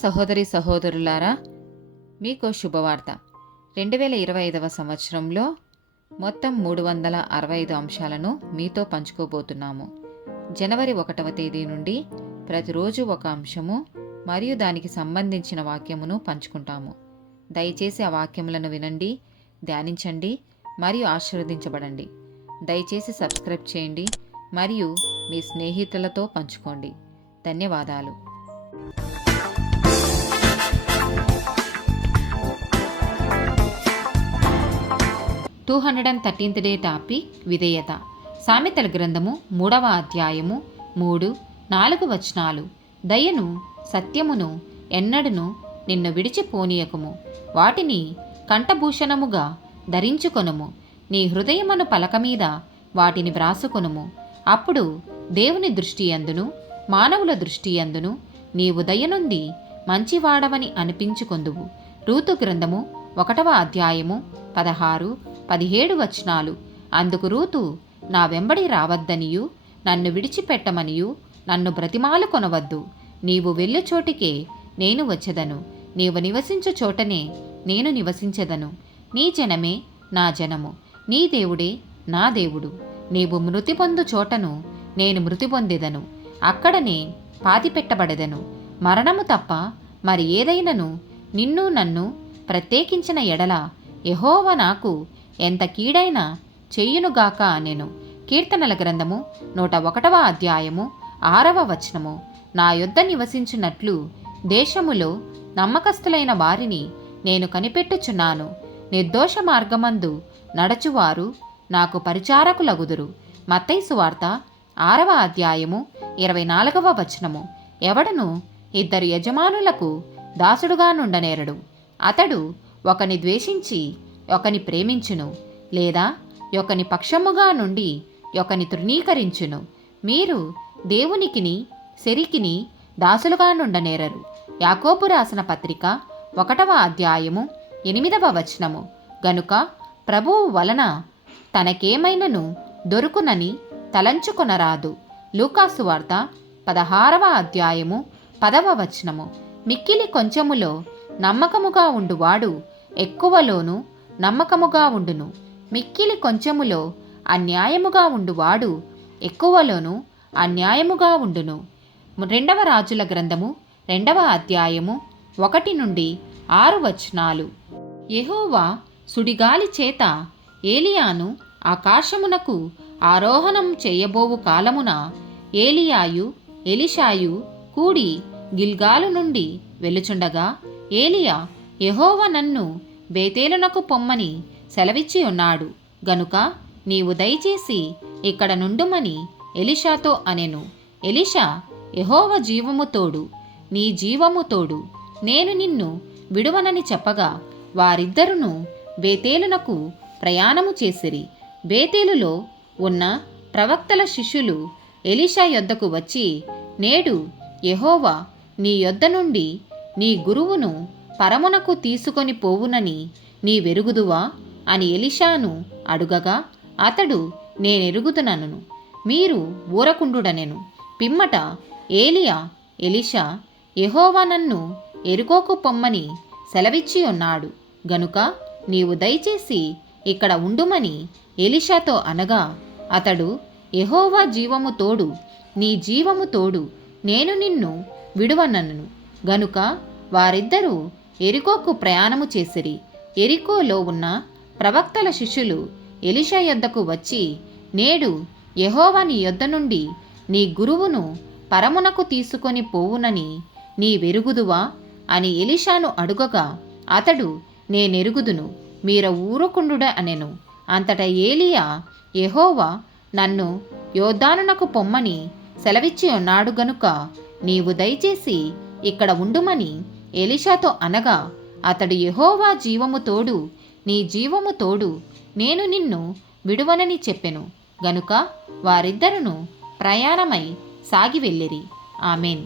సహోదరి సహోదరులారా, మీకు శుభవార్త. 2025 సంవత్సరంలో మొత్తం 365 అంశాలను మీతో పంచుకోబోతున్నాము. జనవరి 1వ తేదీ నుండి ప్రతిరోజు ఒక అంశము మరియు దానికి సంబంధించిన వాక్యమును పంచుకుంటాము. దయచేసి ఆ వాక్యములను వినండి, ధ్యానించండి మరియు ఆశీర్వదించబడండి. దయచేసి సబ్స్క్రైబ్ చేయండి మరియు మీ స్నేహితులతో పంచుకోండి. ధన్యవాదాలు. 213th డే టాపిక్ విధేయత. సామెతల గ్రంథము 3వ అధ్యాయము 3-4 వచనాలు. దయను సత్యమును ఎన్నడును నిన్ను విడిచిపోనీయకుము, వాటిని కంఠభూషణముగా ధరించుకొనుము, నీ హృదయమును పలక మీద వాటిని వ్రాసుకొనుము. అప్పుడు దేవుని దృష్టి యందును మానవుల దృష్టి యందును నీవు దయనుంది మంచివాడవని అనిపించుకొందువు. రూతు గ్రంథము 1వ అధ్యాయము 16-17 వచనాలు. అందుకు రూతు, నా వెంబడి రావద్దనియు నన్ను విడిచిపెట్టమనియు నన్ను బ్రతిమాలు కొనవద్దు. నీవు వెళ్ళు చోటికే నేను వచ్చెదను, నీవు నివసించు చోటనే నేను నివసించెదను. నీ జనమే నా జనము, నీ దేవుడే నా దేవుడు. నీవు మృతి పొందు చోటను నేను మృతి పొందెదను, అక్కడనే పాతిపెట్టబడెదను. మరణము తప్ప మరి ఏదైనను నిన్ను నన్ను ప్రత్యేకించిన ఎడల యెహోవా నాకు ఎంత కీడైనా చెయ్యునుగాక అనెను. కీర్తనల గ్రంథము 101వ అధ్యాయము 6వ వచనము. నా యొద్ద నివసించున్నట్లు దేశములో నమ్మకస్తులైన వారిని నేను కనిపెట్టుచున్నాను. నిర్దోష మార్గమందు నడచువారు నాకు పరిచారకులగుదురు. మత్తయి సువార్త 6వ అధ్యాయము 24వ వచనము. ఎవడను 2 యజమానులకు దాసుడుగా నుండనేరడు. అతడు ఒకని ద్వేషించి ఒకని ప్రేమించును, లేదా ఒకని పక్షముగా నుండి ఒకని తృణీకరించును. మీరు దేవునికిని శరికిని దాసులుగా నుండనేరరు. యాకోబు రాసిన పత్రిక 1వ అధ్యాయము 8వ వచనము. గనుక ప్రభువు వలన తనకేమైనను దొరుకునని తలంచుకొనరాదు. లూకాసు వార్త 16వ అధ్యాయము 10వ వచనము. మిక్కిలి కొంచెములో నమ్మకముగా ఉండువాడు ఎక్కువలోను నమ్మకముగా ఉండును, మిక్కిలి కొంచెములో అన్యాయముగా ఉండువాడు ఎక్కువలోను అన్యాయముగా ఉండును. 2వ రాజుల గ్రంథము 2వ అధ్యాయము 1-6 వచనాలు. యెహోవా సుడిగాలి చేత ఏలియాను ఆకాశమునకు ఆరోహణం చేయబోవు కాలమున ఏలియాయు ఎలీషాయు కూడి గిల్గాలు నుండి వెలుచుండగా ఏలియా, యెహోవా నన్ను బేతేలునకు పొమ్మని సెలవిచ్చి ఉన్నాడు గనుక నీవు దయచేసి ఇక్కడ నుండుమని ఎలీషాతో అనెను. ఎలీషా, యెహోవా జీవము తోడు, నీ జీవము తోడు, నేను నిన్ను విడువనని చెప్పగా వారిద్దరును బేతేలునకు ప్రయాణము చేసిరి. బేతేలులో ఉన్న ప్రవక్తల శిష్యులు ఎలీషా యొద్దకు వచ్చి, నేడు యెహోవా నీ యొద్ద నుండి నీ గురువును పరమునకు తీసుకొని పోవునని నీ వెరుగుదువా అని ఎలీషాను అడుగగా అతడు, నేనెరుగుదునను, మీరు ఊరకుండుడనెను. పిమ్మట ఏలియా ఎలీషా, యెహోవా నన్ను ఎరుకోకు పొమ్మని సెలవిచ్చి ఉన్నాడు గనుక నీవు దయచేసి ఇక్కడ ఉండుమని ఎలీషాతో అనగా అతడు, యెహోవా జీవము తోడు, నీ జీవము తోడు, నేను నిన్ను విడువనను గనుక వారిద్దరూ ఎరికోకు ప్రయాణము చేసిరి. ఎరికోలో ఉన్న ప్రవక్తల శిష్యులు ఎలీషా యొద్దకు వచ్చి, నేడు యెహోవా నీ యొద్ద నుండి నీ గురువును పరమునకు తీసుకొని పోవునని నీ వెరుగుదువా అని ఎలీషాను అడుగగా అతడు, నేనెరుగుదును, మీర ఊరకుండుడ అనెను. అంతటా ఏలియా, యెహోవా నన్ను యోర్దానునకు పొమ్మని సెలవిచ్చి ఉన్నాడు గనుక నీవు దయచేసి ఇక్కడ ఉండుమని ఎలీషాతో అనగా అతడు, యెహోవా జీవము తోడు, నీ జీవము తోడు, నేను నిన్ను విడువనని చెప్పెను గనుక వారిద్దరును ప్రయాణమై సాగి వెళ్ళిరి. ఆమెన్.